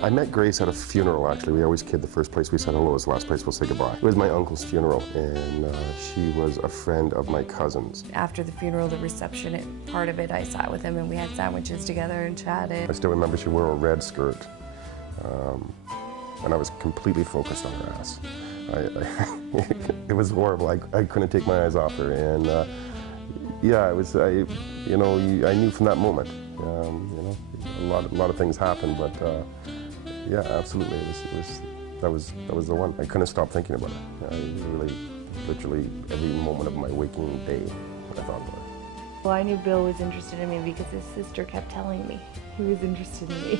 I met Grace at a funeral, actually. We always kid the first place we said hello is the last place we'll say goodbye. It was my uncle's funeral, and she was a friend of my cousin's. After the funeral, the reception part of it, I sat with him and we had sandwiches together and chatted. I still remember she wore a red skirt, and I was completely focused on her ass. It was horrible. I couldn't take my eyes off her, and yeah, I knew from that moment. A lot of things happened, but yeah, absolutely, that was the one. I couldn't stop thinking about it. Literally every moment of my waking day, I thought about it. Well, I knew Bill was interested in me because his sister kept telling me he was interested in me.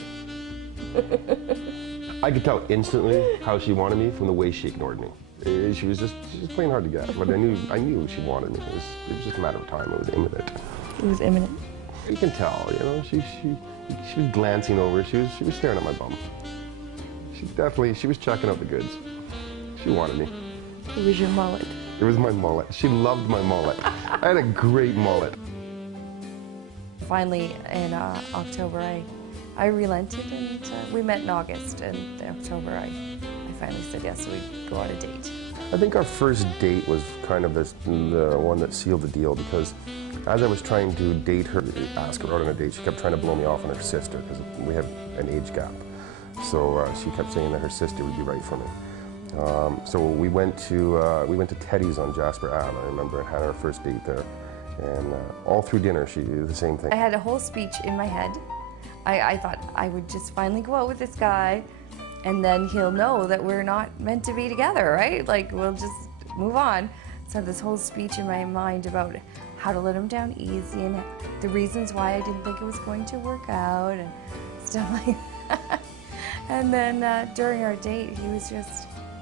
I could tell instantly how she wanted me from the way she ignored me. She was playing hard to get, but I knew she wanted me. It was just a matter of time. It was imminent. It was imminent. You can tell, she was glancing over. She was staring at my bum. She was checking out the goods. She wanted me. It was your mullet. It was my mullet. She loved my mullet. I had a great mullet. Finally, in October, I relented, and we met in August, and in October I finally said yes, so we'd go on a date. I think our first date was kind of the one that sealed the deal, because as I was trying to date her, ask her out on a date, she kept trying to blow me off on her sister, because we had an age gap. So she kept saying that her sister would be right for me. So we went to Teddy's on Jasper Ave, I remember, and had our first date there. And all through dinner, she did the same thing. I had a whole speech in my head. I thought I would just finally go out with this guy, and then he'll know that we're not meant to be together, right? Like, we'll just move on. So I had this whole speech in my mind about how to let him down easy and the reasons why I didn't think it was going to work out and stuff like that. And then during our date,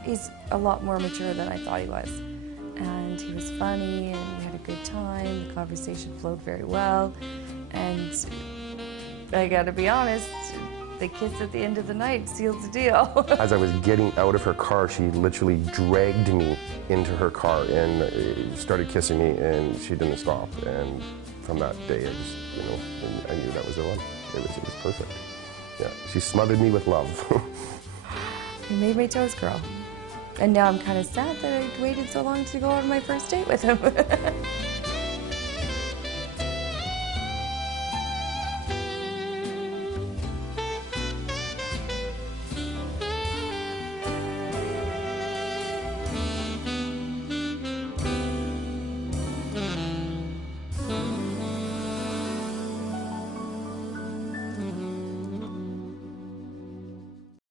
he's a lot more mature than I thought he was. And he was funny, and we had a good time. The conversation flowed very well. And I gotta be honest, the kiss at the end of the night sealed the deal. As I was getting out of her car, she literally dragged me into her car and started kissing me, and she didn't stop. And from that day, I knew that was the one. It was perfect. Yeah, she smothered me with love. He made my toes grow. And now I'm kind of sad that I waited so long to go on my first date with him.